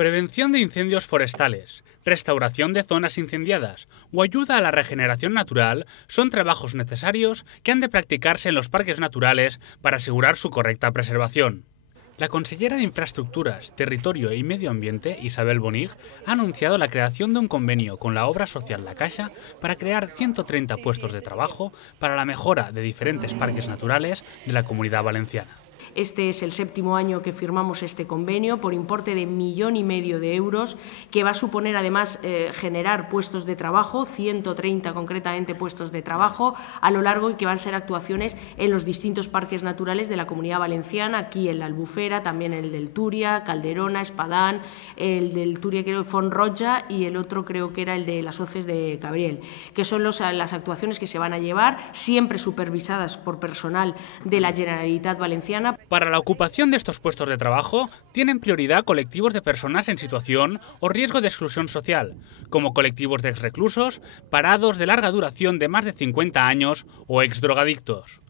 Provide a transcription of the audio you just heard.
Prevención de incendios forestales, restauración de zonas incendiadas o ayuda a la regeneración natural son trabajos necesarios que han de practicarse en los parques naturales para asegurar su correcta preservación. La consellera de Infraestructuras, Territorio y Medio Ambiente, Isabel Bonig, ha anunciado la creación de un convenio con la obra social La Caixa para crear 130 puestos de trabajo para la mejora de diferentes parques naturales de la Comunidad Valenciana. Este es el 7º año que firmamos este convenio por importe de 1,5 millones de euros, que va a suponer además generar puestos de trabajo, 130 concretamente puestos de trabajo a lo largo, y que van a ser actuaciones en los distintos parques naturales de la Comunidad Valenciana, aquí en la Albufera, también el del Túria, Calderona, Espadán, el del Túria creo Font Roja y el otro creo que era el de las Hoces de Cabriel, que son las actuaciones que se van a llevar, siempre supervisadas por personal de la Generalitat Valenciana. Para la ocupación de estos puestos de trabajo tienen prioridad colectivos de personas en situación o riesgo de exclusión social, como colectivos de exreclusos, parados de larga duración de más de 50 años o exdrogadictos.